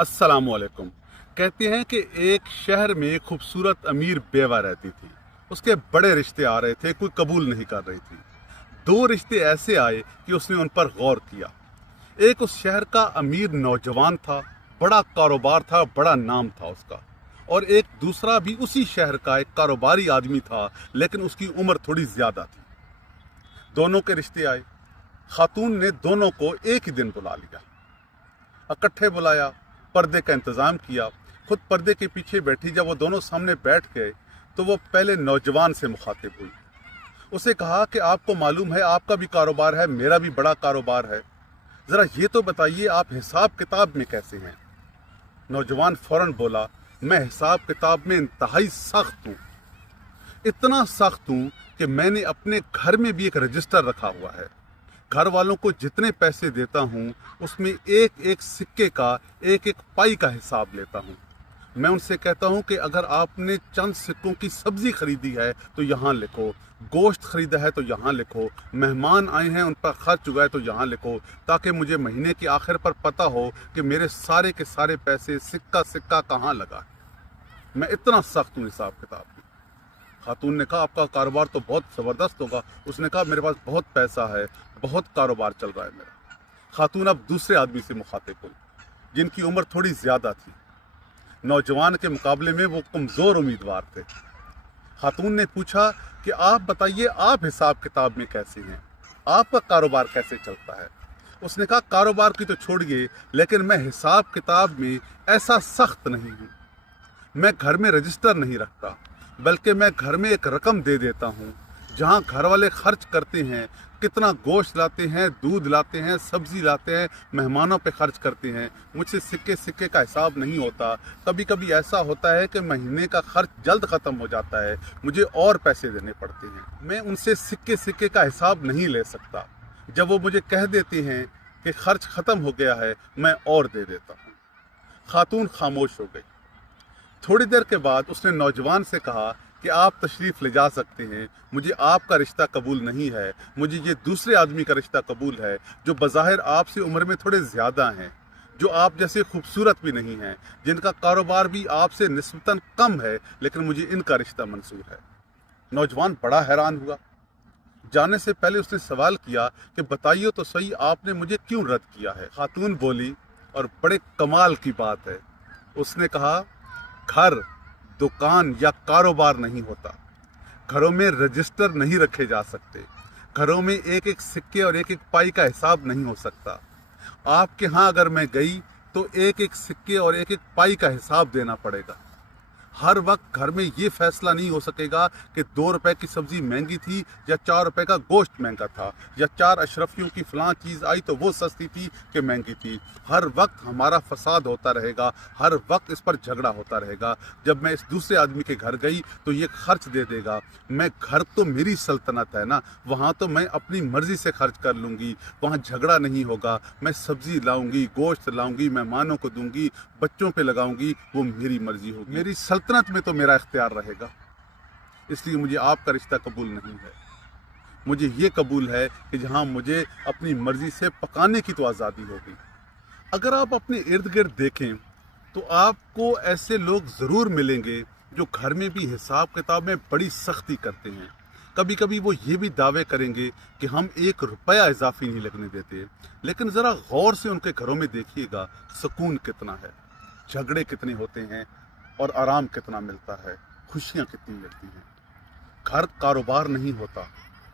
अस्सलामुअलैकुम। कहते हैं कि एक शहर में खूबसूरत अमीर बेवा रहती थी। उसके बड़े रिश्ते आ रहे थे, कोई कबूल नहीं कर रही थी। दो रिश्ते ऐसे आए कि उसने उन पर गौर किया। एक उस शहर का अमीर नौजवान था, बड़ा कारोबार था, बड़ा नाम था उसका। और एक दूसरा भी उसी शहर का एक कारोबारी आदमी था, लेकिन उसकी उम्र थोड़ी ज्यादा थी। दोनों के रिश्ते आए। खातून ने दोनों को एक ही दिन बुला लिया, इकट्ठे बुलाया, पर्दे का इंतजाम किया, खुद पर्दे के पीछे बैठी। जब वो दोनों सामने बैठ गए तो वो पहले नौजवान से मुखातिब हुई। उसे कहा कि आपको मालूम है आपका भी कारोबार है, मेरा भी बड़ा कारोबार है, जरा ये तो बताइए आप हिसाब किताब में कैसे हैं। नौजवान फौरन बोला, मैं हिसाब किताब में इंतहाई सख्त हूँ। इतना सख्त हूँ कि मैंने अपने घर में भी एक रजिस्टर रखा हुआ है। घर वालों को जितने पैसे देता हूँ उसमें एक एक सिक्के का, एक एक पाई का हिसाब लेता हूँ। मैं उनसे कहता हूँ कि अगर आपने चंद सिक्कों की सब्जी खरीदी है तो यहाँ लिखो, गोश्त खरीदा है तो यहाँ लिखो, मेहमान आए हैं उन पर खर्च हुआ है तो यहाँ लिखो, ताकि मुझे महीने के आखिर पर पता हो कि मेरे सारे के सारे पैसे सिक्का सिक्का कहाँ लगा। मैं इतना सख्त हूँ हिसाब किताब में। खातून ने कहा, आपका कारोबार तो बहुत ज़बरदस्त होगा। उसने कहा, मेरे पास बहुत पैसा है, बहुत कारोबार चल रहा है मेरा। खातून अब दूसरे आदमी से मुखातिब हुई, जिनकी उम्र थोड़ी ज़्यादा थी। नौजवान के मुकाबले में वो कमज़ोर उम्मीदवार थे। खातून ने पूछा कि आप बताइए, आप हिसाब किताब में कैसे हैं, आपका कारोबार कैसे चलता है। उसने कहा, कारोबार की तो छोड़िए, लेकिन मैं हिसाब किताब में ऐसा सख्त नहीं हूँ। मैं घर में रजिस्टर नहीं रखता, बल्कि मैं घर में एक रकम दे देता हूँ, जहाँ घर वाले खर्च करते हैं, कितना गोश्त लाते हैं, दूध लाते हैं, सब्जी लाते हैं, मेहमानों पे खर्च करते हैं। मुझसे सिक्के सिक्के का हिसाब नहीं होता। कभी कभी ऐसा होता है कि महीने का खर्च जल्द ख़त्म हो जाता है, मुझे और पैसे देने पड़ते हैं। मैं उनसे सिक्के सिक्के का हिसाब नहीं ले सकता। जब वो मुझे कह देते हैं कि खर्च ख़त्म हो गया है, मैं और दे देता हूँ। खातून खामोश हो गई। थोड़ी देर के बाद उसने नौजवान से कहा कि आप तशरीफ़ ले जा सकते हैं, मुझे आपका रिश्ता कबूल नहीं है, मुझे ये दूसरे आदमी का रिश्ता कबूल है, जो बज़ाहिर आपसे उम्र में थोड़े ज़्यादा हैं, जो आप जैसे खूबसूरत भी नहीं हैं, जिनका कारोबार भी आपसे निस्बतन कम है, लेकिन मुझे इनका रिश्ता मंजूर है। नौजवान बड़ा हैरान हुआ। जाने से पहले उसने सवाल किया कि बताइए तो सही, आपने मुझे क्यों रद्द किया है। खातून बोली, और बड़े कमाल की बात है, उसने कहा, घर, दुकान या कारोबार नहीं होता, घरों में रजिस्टर नहीं रखे जा सकते, घरों में एक एक सिक्के और एक एक पाई का हिसाब नहीं हो सकता। आपके यहाँ अगर मैं गई तो एक एक सिक्के और एक एक पाई का हिसाब देना पड़ेगा। हर वक्त घर में ये फैसला नहीं हो सकेगा कि 2 रुपए की सब्जी महंगी थी या 4 रुपए का गोश्त महंगा था, या 4 अशरफियों की फलां चीज़ आई तो वो सस्ती थी कि महंगी थी। हर वक्त हमारा फसाद होता रहेगा, हर वक्त इस पर झगड़ा होता रहेगा। जब मैं इस दूसरे आदमी के घर गई तो ये खर्च दे देगा। मैं, घर तो मेरी सल्तनत है ना, वहाँ तो मैं अपनी मर्जी से खर्च कर लूँगी, वहाँ झगड़ा नहीं होगा। मैं सब्जी लाऊंगी, गोश्त लाऊंगी, मेहमानों को दूंगी, बच्चों पे लगाऊंगी, वो मेरी मर्जी होगी। मेरी सल्तनत में तो मेरा इख्तियार रहेगा। इसलिए मुझे आपका रिश्ता कबूल नहीं है। मुझे ये कबूल है कि जहाँ मुझे अपनी मर्जी से पकाने की तो आज़ादी होगी। अगर आप अपने इर्द गिर्द देखें तो आपको ऐसे लोग ज़रूर मिलेंगे जो घर में भी हिसाब किताब में बड़ी सख्ती करते हैं। कभी कभी वो ये भी दावे करेंगे कि हम 1 रुपया इजाफी नहीं लगने देते, लेकिन ज़रा गौर से उनके घरों में देखिएगा, सुकून कितना है, झगड़े कितने होते हैं और आराम कितना मिलता है, खुशियाँ कितनी मिलती हैं। घर कारोबार नहीं होता,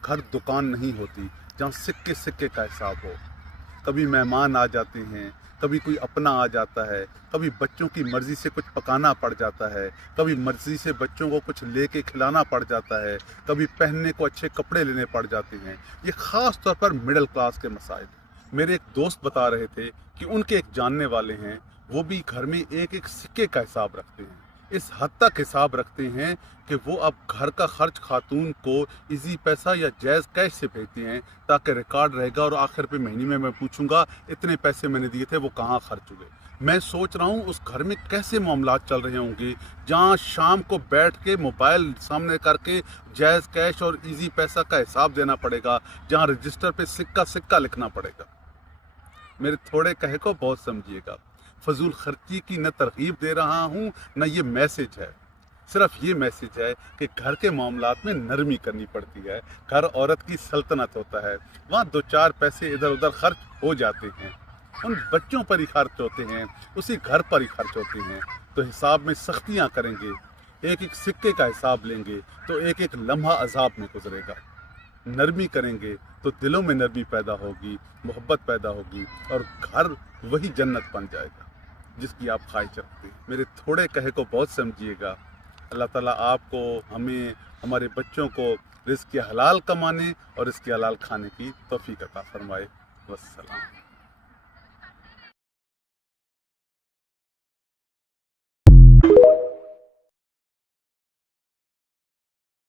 घर दुकान नहीं होती जहाँ सिक्के सिक्के का हिसाब हो। कभी मेहमान आ जाते हैं, कभी कोई अपना आ जाता है, कभी बच्चों की मर्ज़ी से कुछ पकाना पड़ जाता है, कभी मर्ज़ी से बच्चों को कुछ लेके खिलाना पड़ जाता है, कभी पहनने को अच्छे कपड़े लेने पड़ जाते हैं। ये ख़ास तौर पर मिडिल क्लास के मसाइल। मेरे एक दोस्त बता रहे थे कि उनके एक जानने वाले हैं, वो भी घर में एक एक सिक्के का हिसाब रखते हैं। इस हद तक हिसाब रखते हैं कि वो अब घर का खर्च खातून को इजी पैसा या जायज़ कैश से भेजते हैं, ताकि रिकॉर्ड रहेगा और आखिर पे महीने में मैं पूछूंगा इतने पैसे मैंने दिए थे, वो कहाँ खर्च हुए। मैं सोच रहा हूँ उस घर में कैसे मामलात चल रहे होंगे, जहाँ शाम को बैठ के मोबाइल सामने करके जायज़ कैश और इजी पैसा का हिसाब देना पड़ेगा, जहाँ रजिस्टर पे सिक्का सिक्का लिखना पड़ेगा। मेरे थोड़े कहे को बहुत समझिएगा। فضول خرچی کی نہ ترغیب دے رہا ہوں، نہ یہ میسج ہے۔ صرف یہ میسج ہے کہ گھر کے معاملات میں نرمی کرنی پڑتی ہے۔ گھر عورت کی سلطنت ہوتا ہے، وہاں دو چار پیسے ادھر ادھر خرچ ہو جاتے ہیں، ان بچوں پر ہی خرچ ہوتے ہیں، اسی گھر پر ہی خرچ ہوتے ہیں۔ تو حساب میں سختیاں کریں گے، ایک ایک سکے کا حساب لیں گے تو ایک ایک لمحہ عذاب میں گزرے گا۔ نرمی کریں گے تو دلوں میں نرمی پیدا ہوگی، محبت پیدا ہوگی، اور گھر وہی جنت بن جائے گا جس کی آپ خواہش رکھتے ہیں۔ میرے تھوڑے کہے کو بہت سمجھیے گا۔ اللہ تعالیٰ آپ کو، ہمیں، ہمارے بچوں کو رزق حلال کمانے اور اس کے حلال کھانے کی توفیق عطا فرمائے۔ والسلام۔